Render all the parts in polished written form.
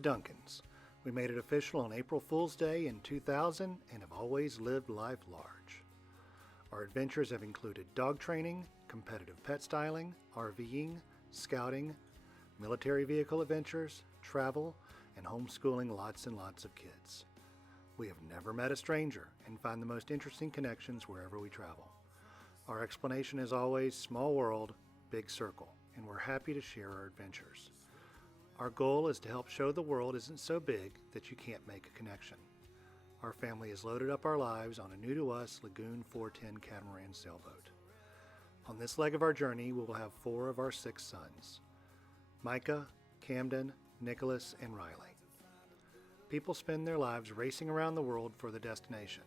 Duncans. We made it official on April Fool's Day in 2000 and have always lived life large. Our adventures have included dog training, competitive pet styling, RVing, scouting, military vehicle adventures, travel, and homeschooling lots and lots of kids. We have never met a stranger and find the most interesting connections wherever we travel. Our explanation is always small world, big circle, and we're happy to share our adventures. Our goal is to help show the world isn't so big that you can't make a connection. Our family has loaded up our lives on a new-to-us Lagoon 410 catamaran sailboat. On this leg of our journey, we will have 4 of our 6 sons: Micah, Camden, Nicholas, and Riley. People spend their lives racing around the world for the destination.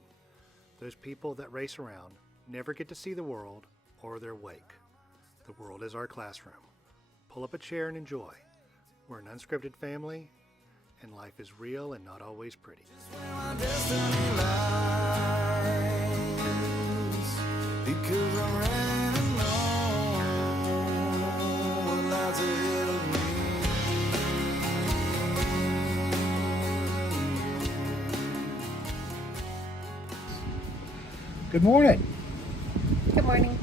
Those people that race around never get to see the world or their wake. The world is our classroom. Pull up a chair and enjoy. We're an unscripted family, and life is real and not always pretty. Good morning. Good morning.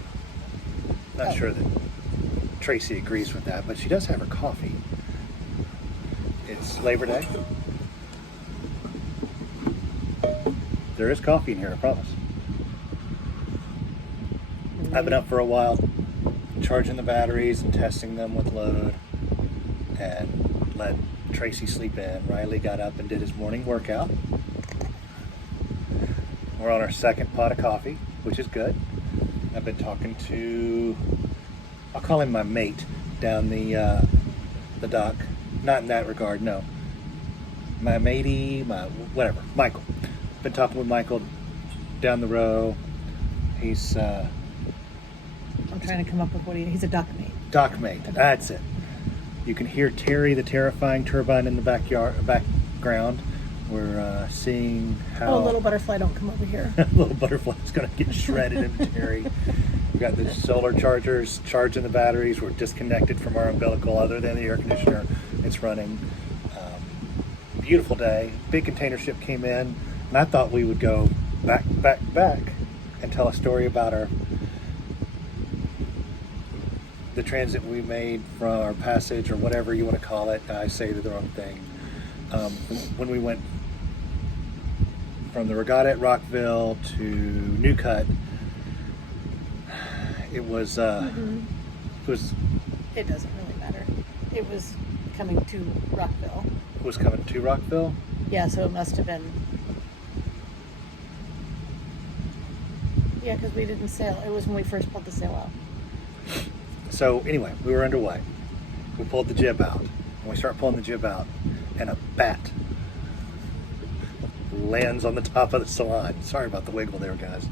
Not sure that Tracy agrees with that, but she does have her coffee. It's Labor Day. There is coffee in here, I promise. I've been up for a while, charging the batteries and testing them with load, and let Tracy sleep in. Riley got up and did his morning workout. We're on our second pot of coffee, which is good. I've been talking to, I'll call him my mate, down the dock. Not in that regard, no. My matey, whatever, Michael. Been talking with Michael down the row. He I'm trying to come up with what he's a dock mate. Dock mate, that's it. You can hear Terry, the terrifying turbine, in the background. We're seeing how... Oh, little butterfly, don't come over here. Little butterfly's going to get shredded in Terry. We've got the solar chargers charging the batteries. We're disconnected from our umbilical other than the air conditioner. It's running. Beautiful day. Big container ship came in, and I thought we would go back and tell a story about the transit we made from our passage, or whatever you want to call it. I say the wrong thing. When we went from the regatta at Rockville to New Cut, it was It doesn't really matter. It was coming to Rockville. It was coming to Rockville? Yeah, so it must have been. Yeah, because we didn't sail. It was when we first pulled the sail out. So anyway, we were underway. We pulled the jib out. And we start pulling the jib out, and a bat lands on the top of the salon. Sorry about the wiggle there, guys.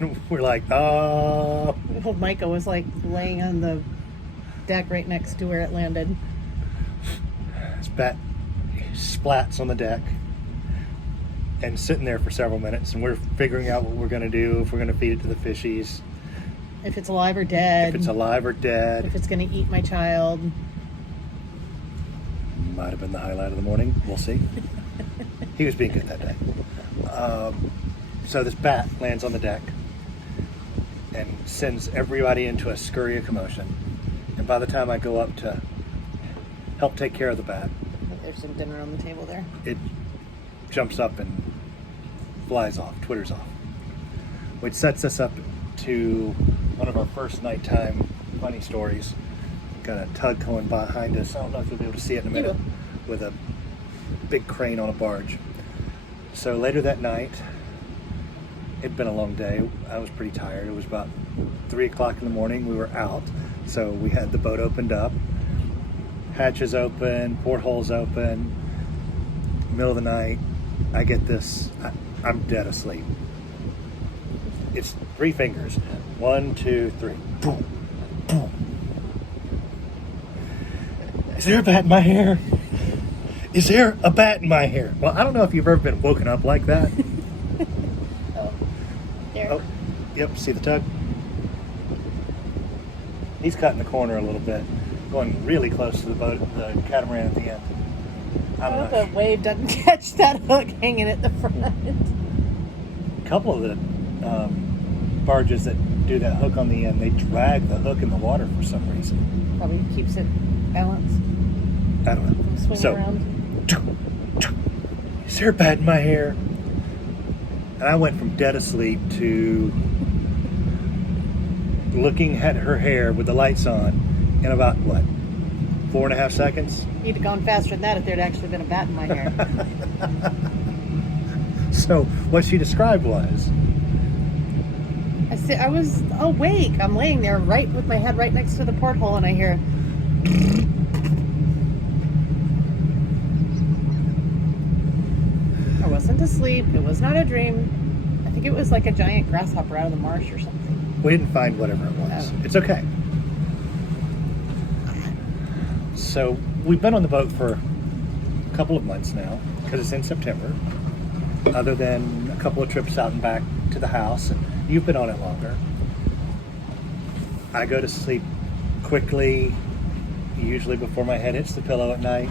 And we're like, oh. Old Micah was like laying on the deck right next to where it landed. This bat splats on the deck and sitting there for several minutes, and we're figuring out what we're going to do, if we're going to feed it to the fishies. If it's alive or dead. If it's alive or dead. If it's going to eat my child. Might have been the highlight of the morning. We'll see. He was being good that day. So this bat lands on the deck and sends everybody into a scurry of commotion. And by the time I go up to help take care of the bat, There's some dinner on the table there. it jumps up and flies off, twitters off, which sets us up to one of our first nighttime funny stories. Got a tug going behind us. I don't know if you'll be able to see it in a minute, with a big crane on a barge. So later that night, it'd been a long day. I was pretty tired. It was about 3 o'clock in the morning. We were out. So we had the boat opened up, hatches open, portholes open. Middle of the night, I get this, I'm dead asleep. It's 3 fingers. 1, 2, 3. Boom, boom. Is there a bat in my hair? Is there a bat in my hair? Well, I don't know if you've ever been woken up like that. Oh, there. Oh, yep, see the tug? He's cutting the corner a little bit. going really close to the boat, the catamaran at the end. I hope a wave doesn't catch that hook hanging at the front. A couple of the barges that do that hook on the end, they drag the hook in the water for some reason. Probably keeps it balanced. I don't know. From swinging around. Is there a bat in my hair? And I went from dead asleep to looking at her hair with the lights on in about, 4.5 seconds? You'd have gone faster than that if there'd actually been a bat in my hair. So what she described was... I was awake. I'm laying there with my head right next to the porthole, and I hear... I wasn't asleep. It was not a dream. I think it was like a giant grasshopper out of the marsh or something. We didn't find whatever it was. Oh. It's okay. So we've been on the boat for a couple of months now, because it's in September. Other than a couple of trips out and back to the house, and you've been on it longer. I go to sleep quickly, usually before my head hits the pillow at night.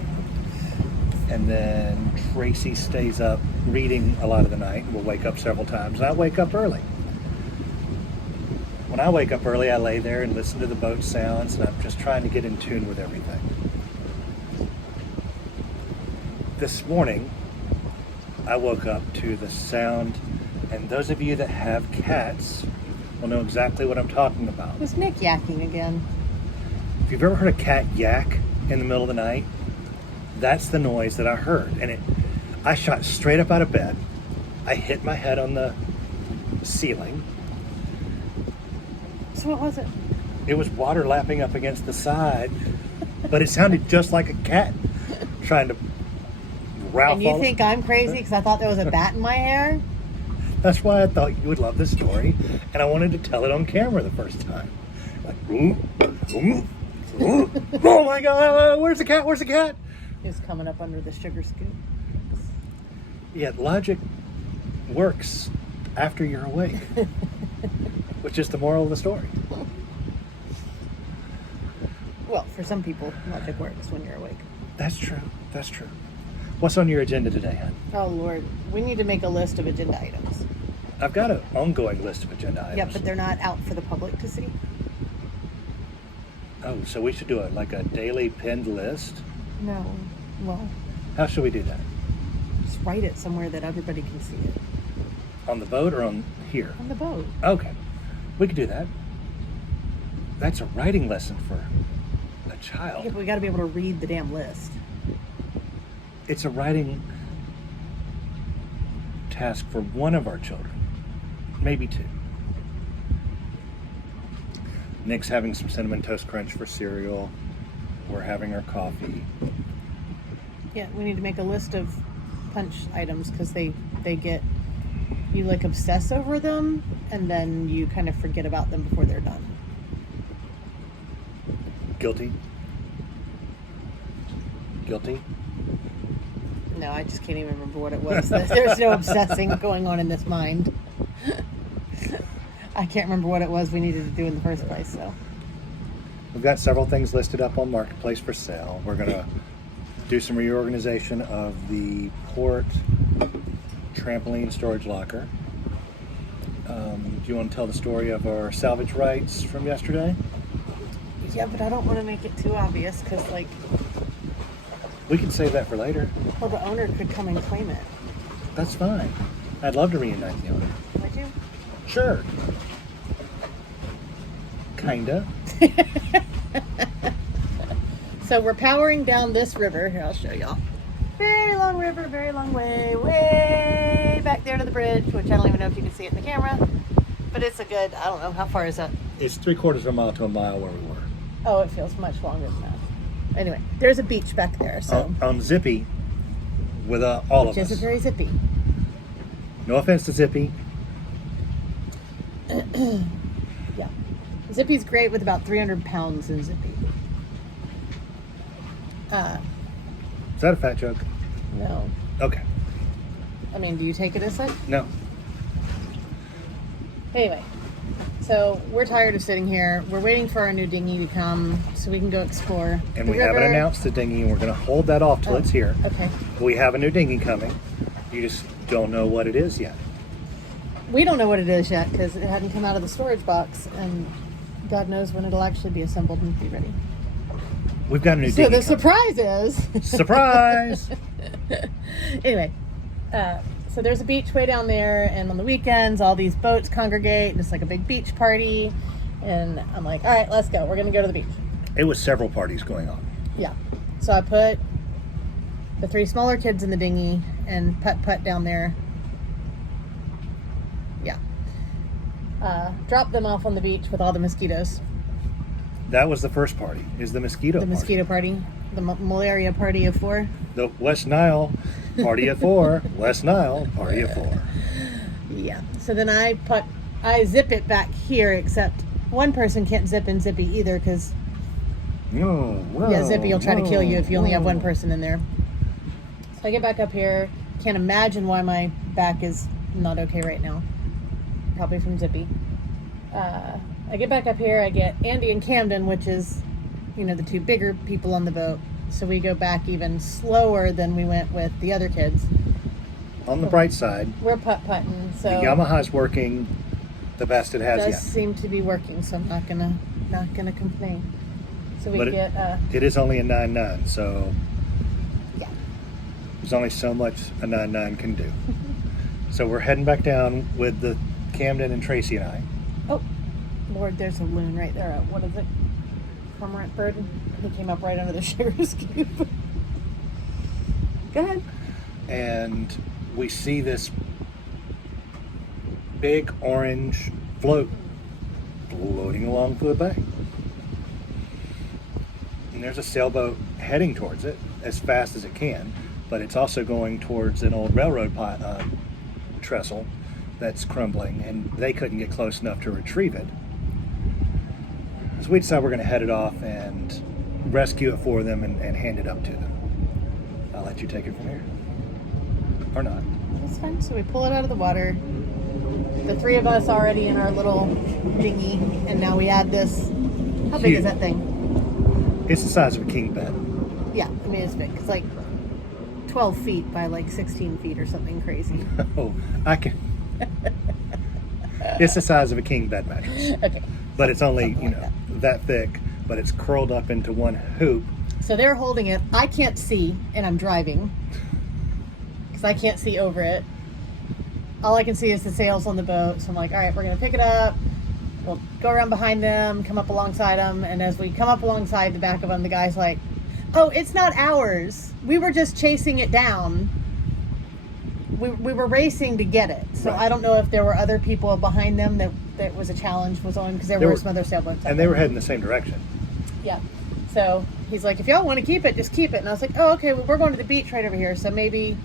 And then Tracy stays up reading a lot of the night. We'll wake up several times. And I wake up early. When I wake up early, I lay there and listen to the boat sounds, and I'm just trying to get in tune with everything. This morning, I woke up to the sound, and those of you that have cats will know exactly what I'm talking about. Was Nick yakking again? If you've ever heard a cat yak in the middle of the night, that's the noise that I heard. And I shot straight up out of bed. I hit my head on the ceiling. So what was it? It was water lapping up against the side, but it sounded just like a cat trying to ralph. And you think I'm crazy because I thought there was a bat in my hair? That's why I thought you would love this story, and I wanted to tell it on camera the first time. Like, oh my God, where's the cat? Where's the cat? It's coming up under the sugar scoop. Yeah, logic works after you're awake, which is the moral of the story. Well, for some people, logic works when you're awake. That's true. That's true. What's on your agenda today, hon? Oh, Lord. We need to make a list of agenda items. I've got an ongoing list of agenda items. Yeah, but they're not out for the public to see. Oh, so we should do a daily pinned list? No. Well, How should we do that? just write it somewhere that everybody can see it. On the boat or on here? On the boat. Okay. We could do that. That's a writing lesson for a child. Yeah, but we got to be able to read the damn list. It's a writing task for one of our children. Maybe two. Nick's having some Cinnamon Toast Crunch for cereal. We're having our coffee. Yeah, we need to make a list of punch items because they get, you obsess over them and then you kind of forget about them before they're done. Guilty? Guilty? No, I just can't even remember what it was. There's no obsessing going on in this mind. I can't remember what it was we needed to do in the first place, so. We've got several things listed up on Marketplace for sale. We're going to do some reorganization of the port trampoline storage locker. Do you want to tell the story of our salvage rights from yesterday? Yeah, but I don't want to make it too obvious because, We can save that for later. well, the owner could come and claim it. That's fine. I'd love to reunite the owner. Would you? Sure. Kinda. So we're powering down this river. Here, I'll show y'all. Very long river, very long way back there to the bridge, which I don't even know if you can see it in the camera. But it's a good, I don't know, how far is that? It's 3/4 of a mile to a mile where we were. Oh, it feels much longer than that. Anyway, there's a beach back there, so. On Zippy, with all of Which us. isn't very zippy. No offense to Zippy. Yeah. Zippy's great with about 300 pounds in Zippy. Is that a fat joke? No. Okay. I mean, do you take it as such? No. Anyway, So we're tired of sitting here. We're waiting for our new dinghy to come so we can go explore. And we haven't announced the dinghy, and we're going to hold that off till it's here. Okay. We have a new dinghy coming. You just don't know what it is yet. We don't know what it is yet because it hadn't come out of the storage box, and God knows when it'll actually be assembled and be ready. We've got a new dinghy. So the surprise is... Surprise! Anyway, so there's a beach way down there, and on the weekends, all these boats congregate, and it's like a big beach party. And I'm like, all right, let's go. We're going to go to the beach. It was several parties going on. Yeah. So I put the 3 smaller kids in the dinghy and putt down there. Yeah. Dropped them off on the beach with all the mosquitoes. That was the first party, is the mosquito The party. mosquito party. The malaria party of 4. The West Nile party of 4. West Nile party of 4. Yeah. So then I zip it back here, except one person can't zip in Zippy either because Zippy will try to kill you if you only have one person in there. So I get back up here. Can't imagine why my back is not okay right now. Probably from Zippy. I get back up here. I get Andy and Camden, which is, the 2 bigger people on the boat. So we go back even slower than we went with the other kids. On the bright side, We're putt-putting, so the Yamaha's working the best it has it does yet. seem to be working, so I'm not gonna complain. So we But get it is only a 9.9, so yeah. there's only so much a 9.9 can do. So we're heading back down with the Camden and Tracy and I. Oh, Lord, there's a loon right there. What is it? Cormorant bird. He came up right under the sugar scoop. Go ahead. And we see this big orange float floating along through the bay. And there's a sailboat heading towards it as fast as it can, but it's also going towards an old railroad trestle that's crumbling, and they couldn't get close enough to retrieve it. So we decided we're going to head it off and rescue it for them and hand it up to them. I'll let you take it from here. Or not. That's fine. So we pull it out of the water. The 3 of us already in our little dinghy, and now we add this. How big is that thing? It's the size of a king bed. Yeah, I mean it's big. It's like 12 feet by like 16 feet or something crazy. Oh, I can. It's the size of a king bed mattress. Okay. But it's only, Something like that thick, but it's curled up into one hoop. So they're holding it. I can't see, and I'm driving because I can't see over it. All I can see is the sails on the boat. So I'm like, all right, we're going to pick it up. We'll go around behind them, come up alongside them. And as we come up alongside the back of them, the guy's like, oh, it's not ours. We were just chasing it down. We were racing to get it. So Right. I don't know if there were other people behind them that was a challenge was on, because there were some other sailboats out And they there. were heading the same direction. Yeah. So he's like, if y'all want to keep it, just keep it. And I was like, oh, okay, well, we're going to the beach right over here. So maybe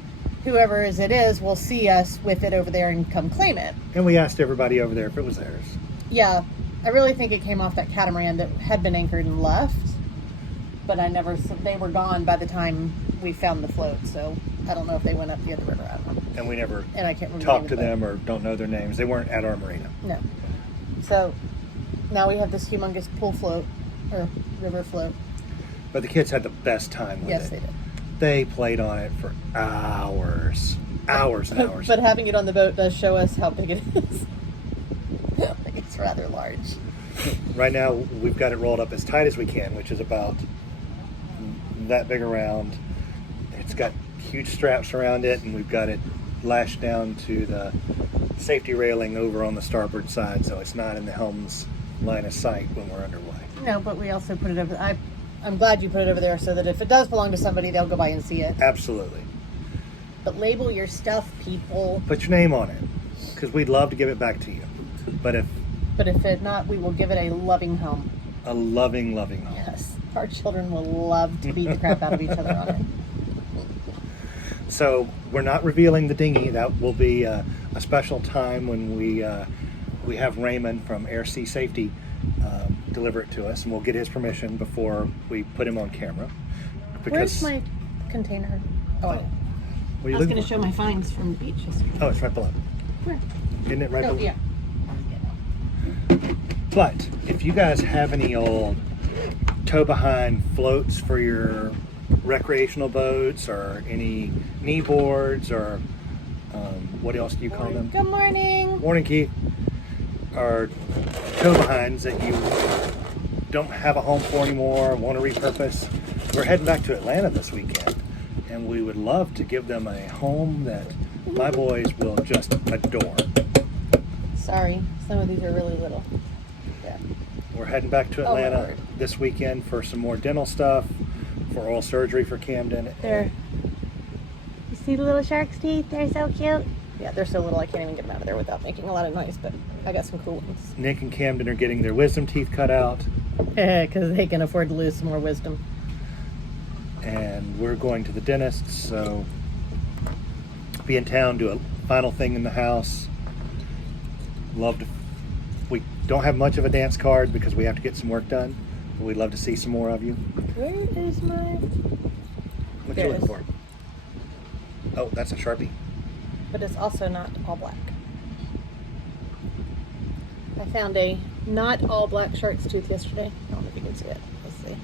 whoever it is will see us with it over there and come claim it. And we asked everybody over there if it was theirs. Yeah. I really think it came off that catamaran that had been anchored and left. But they were gone by the time we found the float. So I don't know if they went up the other river. I don't know. And we never And I can't remember talked to the name of them or don't know their names. They weren't at our marina. it. No. So now we have this humongous pool float or river float. But the kids had the best time with Yes, it. they did. They played on it for hours. Hours and hours. But having it on the boat does show us how big it is. It's rather large. Right now, we've got it rolled up as tight as we can, which is about that big around. It's got huge straps around it, and we've got it lashed down to the safety railing over on the starboard side, so it's not in the helm's line of sight when we're underway. No, but we also put it over. I'm glad you put it over there so that if it does belong to somebody, they'll go by and see it. Absolutely. But label your stuff, people. Put your name on it, because we'd love to give it back to you. But if it not, we will give it a loving home. a loving, loving home. Yes, our children will love to beat the crap out of each other on it. So we're not revealing the dinghy. That will be a special time when we have Raymond from Air Sea Safety deliver it to us, and we'll get his permission before we put him on camera. Where's my container? Oh, What are I you was looking going to for? show my finds from the beach yesterday. Oh, it's right below. Where? Isn't it right Oh, below? yeah. But if you guys have any old tow behind floats for your recreational boats, or any knee boards, or what else do you call them? Good morning. Morning, Keith. Or tow behinds that you don't have a home for anymore, want to repurpose, we're heading back to Atlanta this weekend, and we would love to give them a home that my boys will just adore. Sorry, some of these are really little. Yeah. We're heading back to Oh, my Atlanta Lord. this weekend for some more dental stuff, for oral surgery for Camden. There. You see the little shark's teeth? They're so cute. Yeah, they're so little I can't even get them out of there without making a lot of noise, but I got some cool ones. Nick and Camden are getting their wisdom teeth cut out. Because they can afford to lose some more wisdom. And we're going to the dentist, so be in town, do a final thing in the house. We don't have much of a dance card because we have to get some work done, but we'd love to see some more of you. Where is my... What There you it looking is. for? Oh, that's a Sharpie. But it's also not all black. I found a not all black shark's tooth yesterday. I don't know if you can see it. Let's see.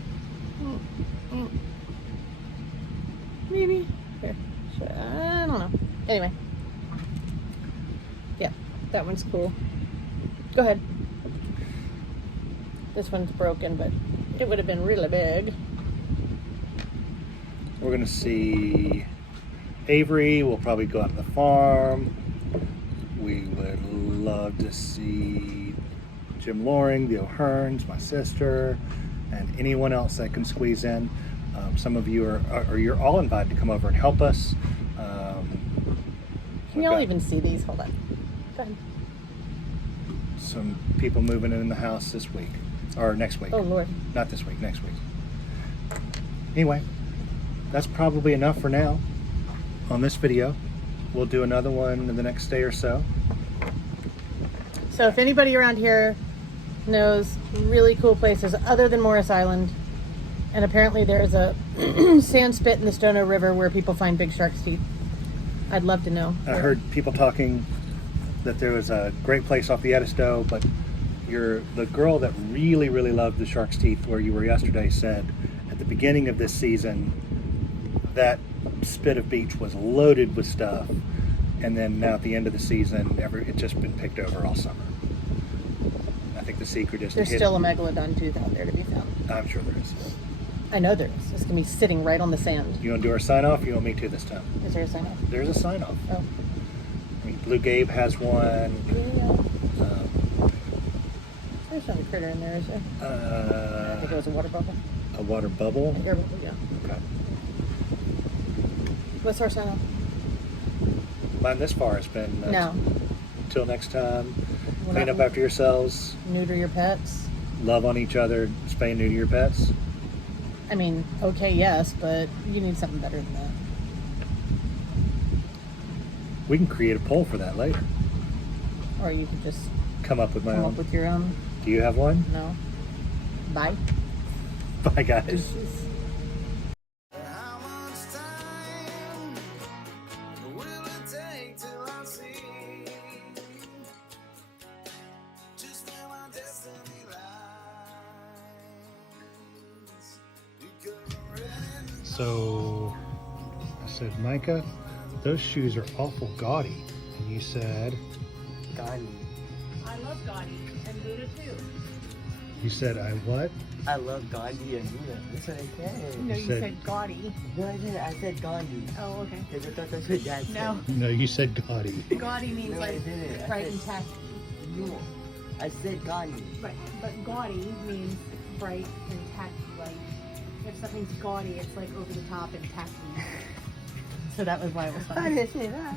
Maybe. Here. I don't know. Anyway. Yeah, that one's cool. Go ahead. This one's broken, but it would have been really big. We're going to see Avery. We'll probably go out to the farm. We would love to see Jim Loring, the O'Hearns, my sister, and anyone else that can squeeze in. Some of you are you're all invited to come over and help us. Can y'all even see these? Hold on. Go ahead. Some people moving in the house this week, or next week. Oh, Lord. Not this week, next week. Anyway, that's probably enough for now on this video. We'll do another one in the next day or so. So if anybody around here knows really cool places other than Morris Island, and apparently there's a sand spit in the Stono River where people find big shark's teeth, I'd love to know. I heard people talking that there was a great place off the Edisto, but the girl that really, really loved the shark's teeth where you were yesterday said at the beginning of this season that spit of beach was loaded with stuff, and then now at the end of the season it's just been picked over all summer. I think the secret is There's still a megalodon tooth out there to be found. I'm sure there is. I know there is. It's going to be sitting right on the sand. You want to do our sign off? You want me to this time? Is there a sign off? There's a sign off. Oh. I mean, Blue Gabe has one. Yeah. There's some critter in there, is there? I think it was a water bubble. A water bubble? Air bubble, yeah. Okay. What's our sign off? Mine this far has been No. until next time. We're Clean not- up after yourselves. Neuter your pets. Love on each other. Spay and neuter your pets. I mean, okay, yes, but you need something better than that. We can create a poll for that later. Or you could just Come up with my come own. up with your own. Do you have one? No. Bye. Bye, guys. How much time will it take till I see just where my destiny lies? So I said, Micah, those shoes are awful gaudy. And you said, Gandhi. I love Gandhi and Buddha too. you said, I what? I love Gandhi and Buddha. That's what I said. No, You you said- said Gaudy. No, I said Gandhi. Oh, okay. Because I thought that's what Dad said. No, No, you said gaudy. Gaudy means No, I like didn't. I bright said- and tacky. No, I said Gandhi. Right, but gaudy means bright and tacky. Like if something's gaudy, it's like over the top and tacky. So that was why it was I funny. didn't say that.